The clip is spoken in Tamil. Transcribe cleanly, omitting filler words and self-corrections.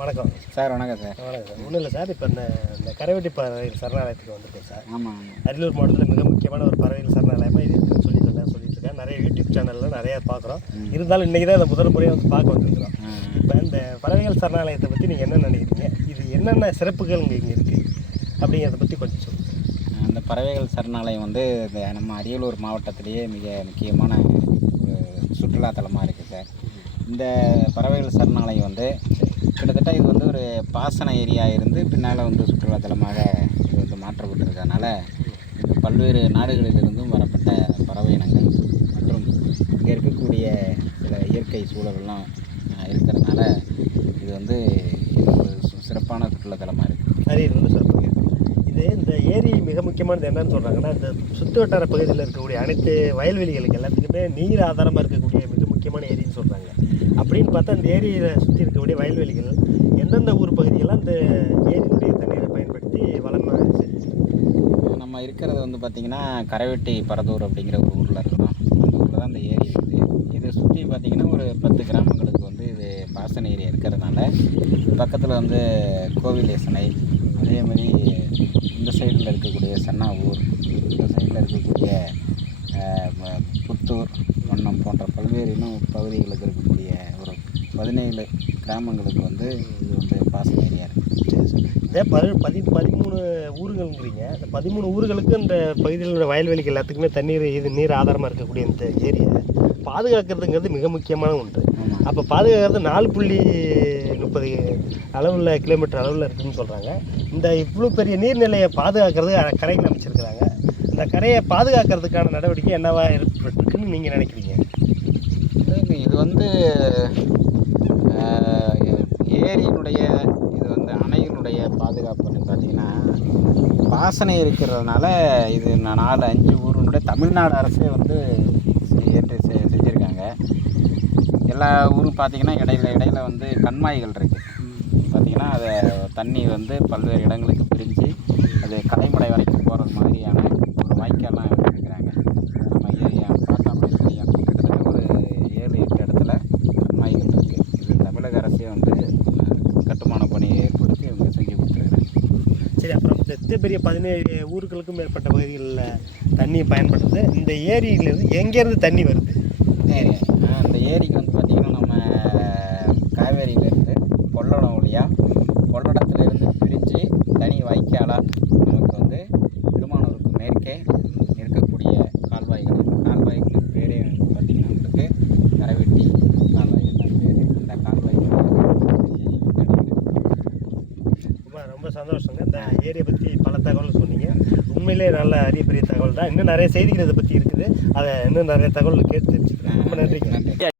வணக்கம் சார். வணக்கம் சார். வணக்கம் சார். ஒன்றும் இல்லை சார், இப்போ இந்த கரைவெட்டி பறவைகள் சரணாலயத்துக்கு வந்திருக்கோம் சார். ஆமாம். அரியலூர் மாவட்டத்தில் மிக முக்கியமான ஒரு பறவைகள் சரணாலயமாக இது இருக்குன்னு சொல்லிட்டு இருக்கேன். நிறைய யூடியூப் சேனலில் நிறையா பார்க்குறோம். இருந்தாலும் இன்றைக்கி தான் இந்த முதல் முறையாக வந்து பார்க்க வந்துருக்குறோம். இப்போ இந்த பறவைகள் சரணாலயத்தை பற்றி நீங்கள் என்ன நினைக்கிறீங்க? இது என்னென்ன சிறப்புகள் இங்கே இருக்குது அப்படிங்கிறத பற்றி கொஞ்சம் சொல்லுங்கள். அந்த பறவைகள் சரணாலயம் வந்து நம்ம அரியலூர் மாவட்டத்திலேயே மிக முக்கியமான ஒரு சுற்றுலாத்தலமாக இருக்குது சார். இந்த பறவைகள் சரணாலயம் வந்து கிட்டத்தட்ட இது வந்து ஒரு பாசன ஏரியா இருந்து பின்னால் வந்து சுற்றுலாத்தலமாக இது வந்து மாற்றப்பட்டிருக்கனால பல்வேறு நாடுகளிலிருந்தும் வரப்பட்ட பறவை இனங்கள் மற்றும் இங்கே இருக்கக்கூடிய சில இயற்கை சூழல்கள்லாம் இருக்கிறதுனால இது வந்து ஒரு சிறப்பான சுற்றுலாத்தலமாக இருக்குது. அரியலூர் வந்து சிறப்பாக இருக்குது. இந்த ஏரி மிக முக்கியமானது என்னன்னு சொல்கிறாங்கன்னா, இந்த சுற்று வட்டார பகுதியில் இருக்கக்கூடிய அனைத்து வயல்வெளிகளுக்கு எல்லாத்துக்குமே நீர் ஆதாரமாக இருக்கக்கூடிய மிக முக்கியமான ஏரின்னு சொல்கிறாங்க. அப்படின்னு பார்த்தா இந்த ஏரியில் சுற்றி இருக்கக்கூடிய வயல்வெளிகள் எந்தெந்த ஊர் பகுதியெல்லாம் இந்த ஏரியினுடைய தண்ணீரை பயன்படுத்தி வளமாக நம்ம இருக்கிறது வந்து பார்த்திங்கன்னா கரைவெட்டி பரதூர் அப்படிங்கிற ஒரு ஊரில் இருக்கிறோம். அந்த ஊரில் தான் இந்த ஏரி இருக்குது. இதை சுற்றி பார்த்திங்கன்னா ஒரு 10 கிராமங்களுக்கு வந்து இது பாசன ஏரியா இருக்கிறதுனால பக்கத்தில் வந்து கோவில் யோசனை, அதேமாதிரி இந்த சைடில் இருக்கக்கூடிய சன்னாவூர், இந்த சைடில் இருக்கக்கூடிய புத்தூர், வண்ணம் போன்ற பல்வேறு இன்னும் பகுதிகளுக்கு இருக்கக்கூடிய ஒரு 17 கிராமங்களுக்கு வந்து இது வந்து பாசன ஏரியா இருக்குது. இதே 13 ஊருங்கள்ங்கிறீங்க. இந்த 13 ஊர்களுக்கு இந்த பகுதியில் உள்ள வயல்வெளிகள் எல்லாத்துக்குமே நீர் ஆதாரமாக இருக்கக்கூடிய இந்த ஏரியை பாதுகாக்கிறதுங்கிறது மிக முக்கியமான ஒன்று. அப்போ பாதுகாக்கிறது 4.30 அளவில் கிலோமீட்டர் அளவில் இருக்குதுன்னு சொல்கிறாங்க. இந்த இவ்வளோ பெரிய நீர்நிலையை பாதுகாக்கிறது கரைகள் அமைச்சிருக்கிறாங்க. இந்த கரையை பாதுகாக்கிறதுக்கான நடவடிக்கை என்னவா இருக்குன்னு நீங்கள் நினைக்கிறீங்க? இது வந்து ஏரியினுடைய இது வந்து அணையினுடைய பாதுகாப்புன்னு பார்த்தீங்கன்னா பாசனை இருக்கிறதுனால இது 4-5 ஊருடைய தமிழ்நாடு அரசே வந்து ஏற்று செஞ்சுருக்காங்க. எல்லா ஊரும் பார்த்திங்கன்னா இடையில வந்து கண்மாய்கள் இருக்குது. பார்த்திங்கன்னா அதை தண்ணி வந்து பல்வேறு இடங்களுக்கு பிரிஞ்சு அது கடைமடை வரைக்கும் போகிறது மாதிரியான ஒரு வாய்க்கால்லாம் எடுத்துருக்கிறாங்க. நம்ம ஏரியா பார்த்தாமலே தெரியும். கிட்டத்தட்ட ஒரு 7-8 இடத்துல கண்மாய்கள் இருக்குது. இது தமிழக அரசே வந்து கட்டுமான பணியை ஏற்படுத்தி அவங்க செஞ்சு கொடுத்துருக்குறாங்க. சரி, அப்புறம் இந்த பெரிய 17 ஊர்களுக்கும் மேற்பட்ட பகுதிகளில் தண்ணி பயன்படுறது இந்த ஏரியிலேருந்து எங்கேருந்து தண்ணி வருது? அந்த ஏரிக்கு வந்து பார்த்திங்கன்னா நம்ம காவேரியிலேருந்து கொள்ளடம் வழியாக கொள்ளடத்துலேருந்து பிரிஞ்சு தனி வாய்க்காலாக நமக்கு வந்து திருமானூருக்கு மேற்கே இருக்கக்கூடிய கால்வாய்களின் பேரே பார்த்திங்கன்னா நம்மளுக்கு கரைவெட்டி கால்வாய்கள் தான் பேர். அந்த கால்வாய்கள் ரொம்ப சந்தோஷங்க. இந்த ஏரியை பற்றி பல தகவல் சொன்னீங்க. உண்மையிலே நல்ல அரிய பெரிய தகவல் தான். இன்னும் நிறைய செய்திகள் இதை பற்றி இருக்குது. அதை இன்னும் நிறைய தகவல் கேட்டு தெரிஞ்சுக்கிறேன். ரொம்ப நன்றிங்க.